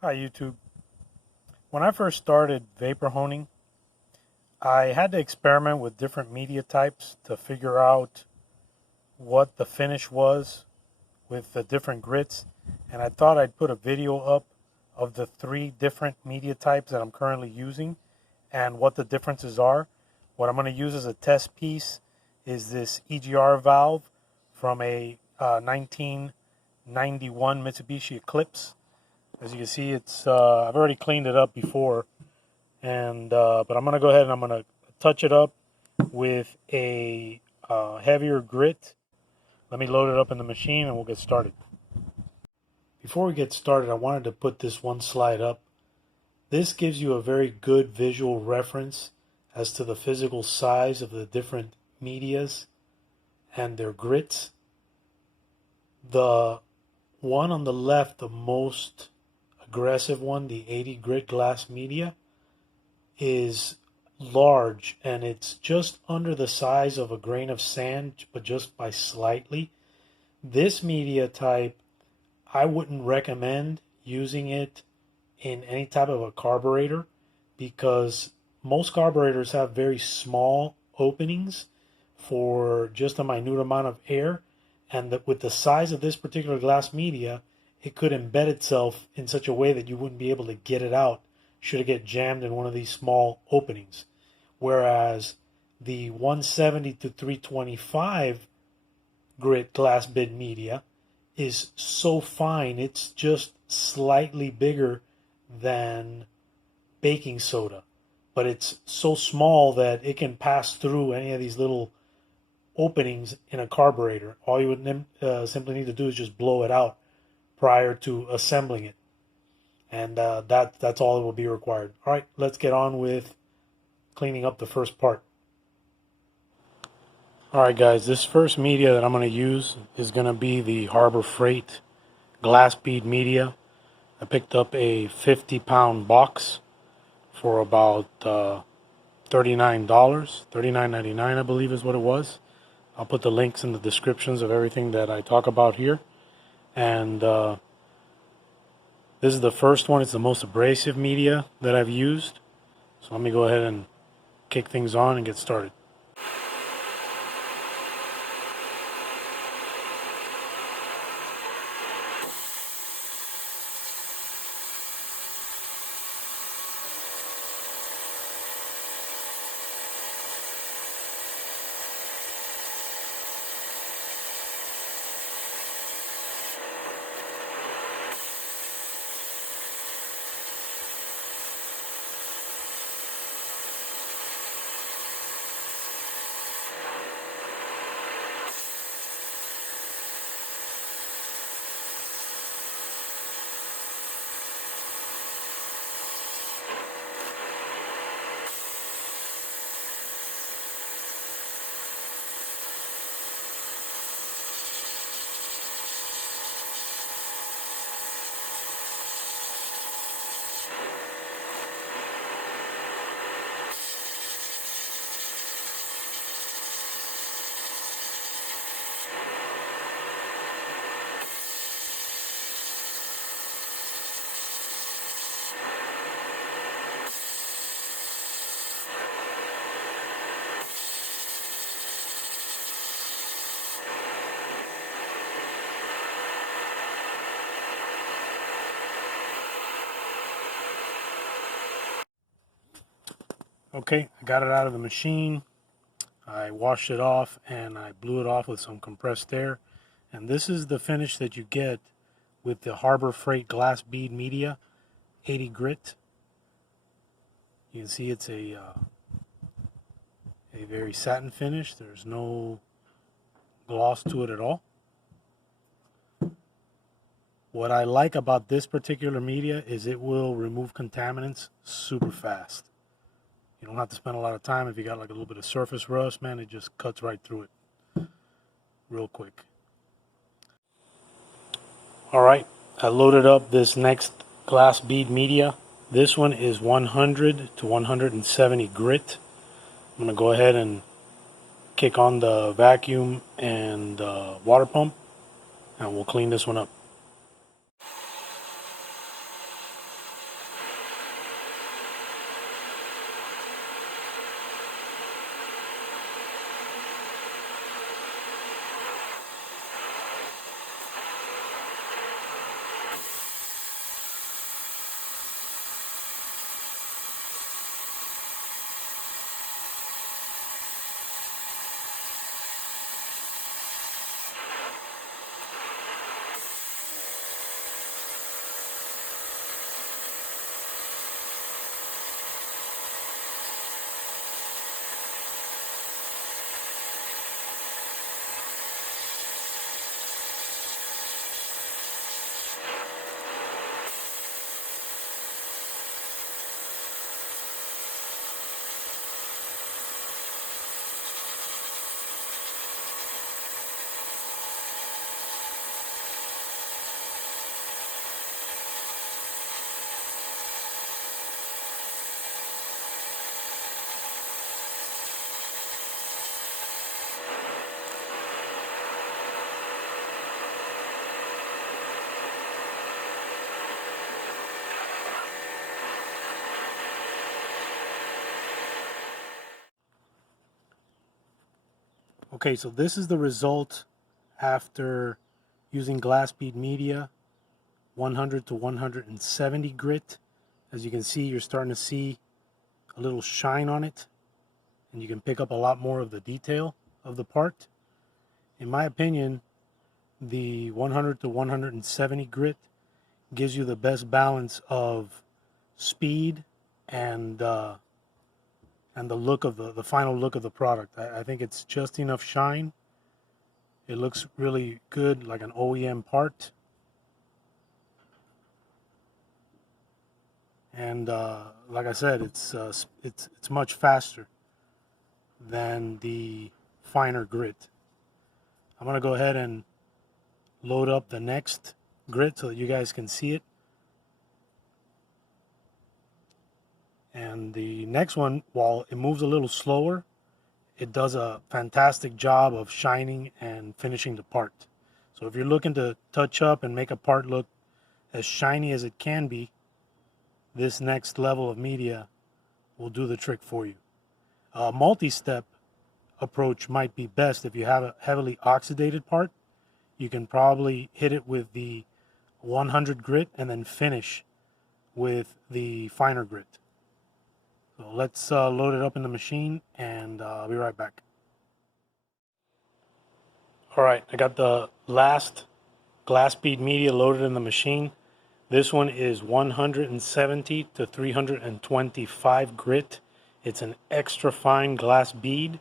Hi YouTube. When I first started vapor honing, I had to experiment with different media types to figure out what the finish was with the different grits. And I thought I'd put a video up of the 3 different media types that I'm currently using and what the differences are. What I'm going to use as a test piece is this EGR valve from a 1991 Mitsubishi Eclipse. As you can see, I've already cleaned it up before, and but I'm gonna go ahead and I'm gonna touch it up with a heavier grit. Let me load it up in the machine and we'll get started. Before we get started, I wanted to put this one slide up. This gives you a very good visual reference as to the physical size of the different medias and their grits. The one on the left, the most aggressive one, the 80 grit glass media, is large and it's just under the size of a grain of sand, but just by slightly. This media type, I wouldn't recommend using it in any type of a carburetor because most carburetors have very small openings for just a minute amount of air, and with the size of this particular glass media, it could embed itself in such a way that you wouldn't be able to get it out should it get jammed in one of these small openings. Whereas the 170 to 325 grit glass bid media is so fine, it's just slightly bigger than baking soda, but it's so small that it can pass through any of these little openings in a carburetor. All you would simply need to do is just blow it out prior to assembling it, and that's all that will be required. All right, let's get on with cleaning up the first part. All right, guys, this first media that I'm going to use is going to be the Harbor Freight glass bead media. I picked up a 50-pound box for about $39, $39.99, I believe is what it was. I'll put the links in the descriptions of everything that I talk about here. And this is the first one. It's the most abrasive media that I've used. So let me go ahead and kick things on and get started. Okay, I got it out of the machine. I washed it off and I blew it off with some compressed air. And this is the finish that you get with the Harbor Freight glass bead media 80 grit. You can see it's a very satin finish. There's no gloss to it at all. What I like about this particular media is it will remove contaminants super fast. You don't have to spend a lot of time. If you got like a little bit of surface rust, man, it just cuts right through it real quick. All right, I loaded up this next glass bead media. This one is 100 to 170 grit. I'm going to go ahead and kick on the vacuum and water pump, and we'll clean this one up. Okay, so this is the result after using glass bead media, 100 to 170 grit. As you can see, you're starting to see a little shine on it, and you can pick up a lot more of the detail of the part. In my opinion, the 100 to 170 grit gives you the best balance of speed and the look of the final look of the product. I think it's just enough shine. It looks really good, like an OEM part. And like I said, it's much faster than the finer grit. I'm gonna go ahead and load up the next grit so that you guys can see it. And the next one, while it moves a little slower, it does a fantastic job of shining and finishing the part. So if you're looking to touch up and make a part look as shiny as it can be, this next level of media will do the trick for you. A multi-step approach might be best. If you have a heavily oxidated part, you can probably hit it with the 100 grit and then finish with the finer grit. So let's load it up in the machine, and I'll be right back. All right, I got the last glass bead media loaded in the machine. This one is 170 to 325 grit. It's an extra fine glass bead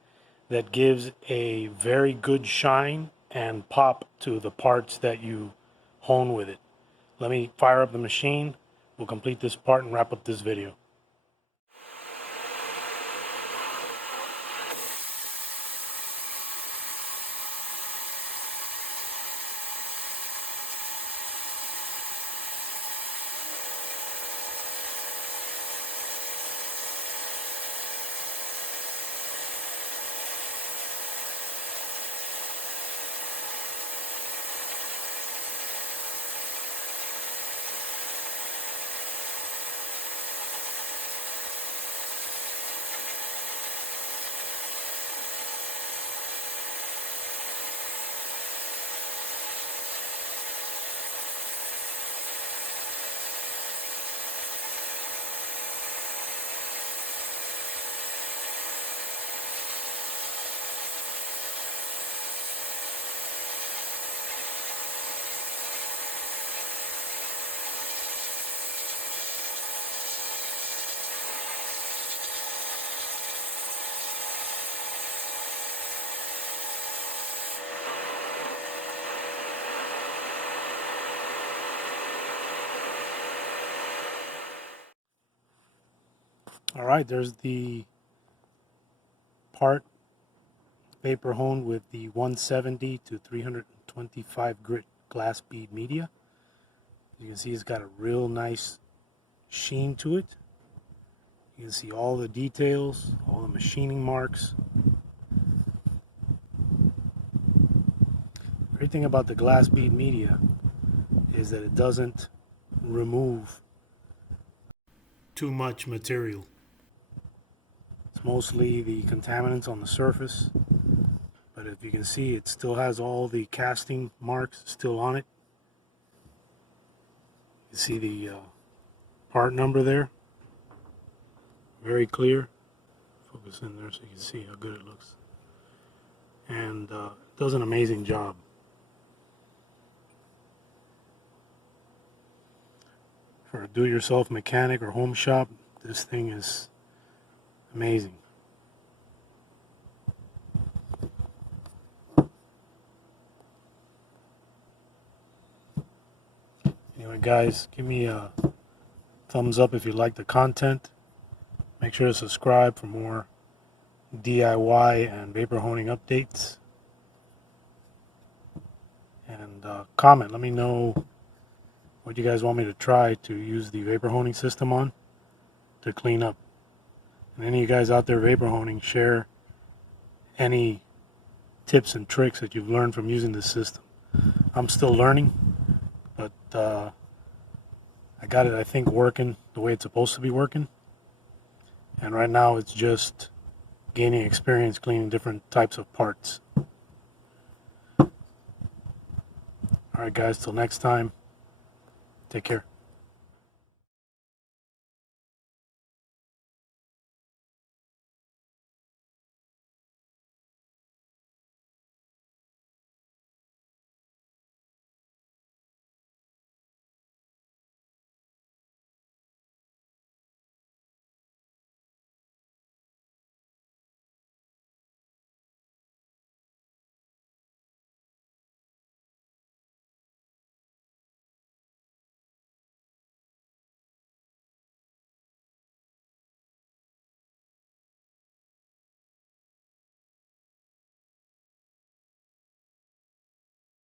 that gives a very good shine and pop to the parts that you hone with it. Let me fire up the machine. We'll complete this part and wrap up this video. All right, there's the part vapor honed with the 170 to 325 grit glass bead media. You can see it's got a real nice sheen to it. You can see all the details, all the machining marks. The great thing about the glass bead media is that it doesn't remove too much material. It's mostly the contaminants on the surface, but if you can see, it still has all the casting marks still on it. You see the part number there, very clear. Focus in there so you can see how good it looks, and it does an amazing job. For a do-it-yourself mechanic or home shop, this thing is amazing. Anyway, guys, give me a thumbs up if you like the content. Make sure to subscribe for more DIY and vapor honing updates. And comment. Let me know what you guys want me to try to use the vapor honing system on to clean up. And any of you guys out there vapor honing, share any tips and tricks that you've learned from using this system. I'm still learning, but I got it, I think, working the way it's supposed to be working. And right now it's just gaining experience cleaning different types of parts. All right, guys, till next time, take care.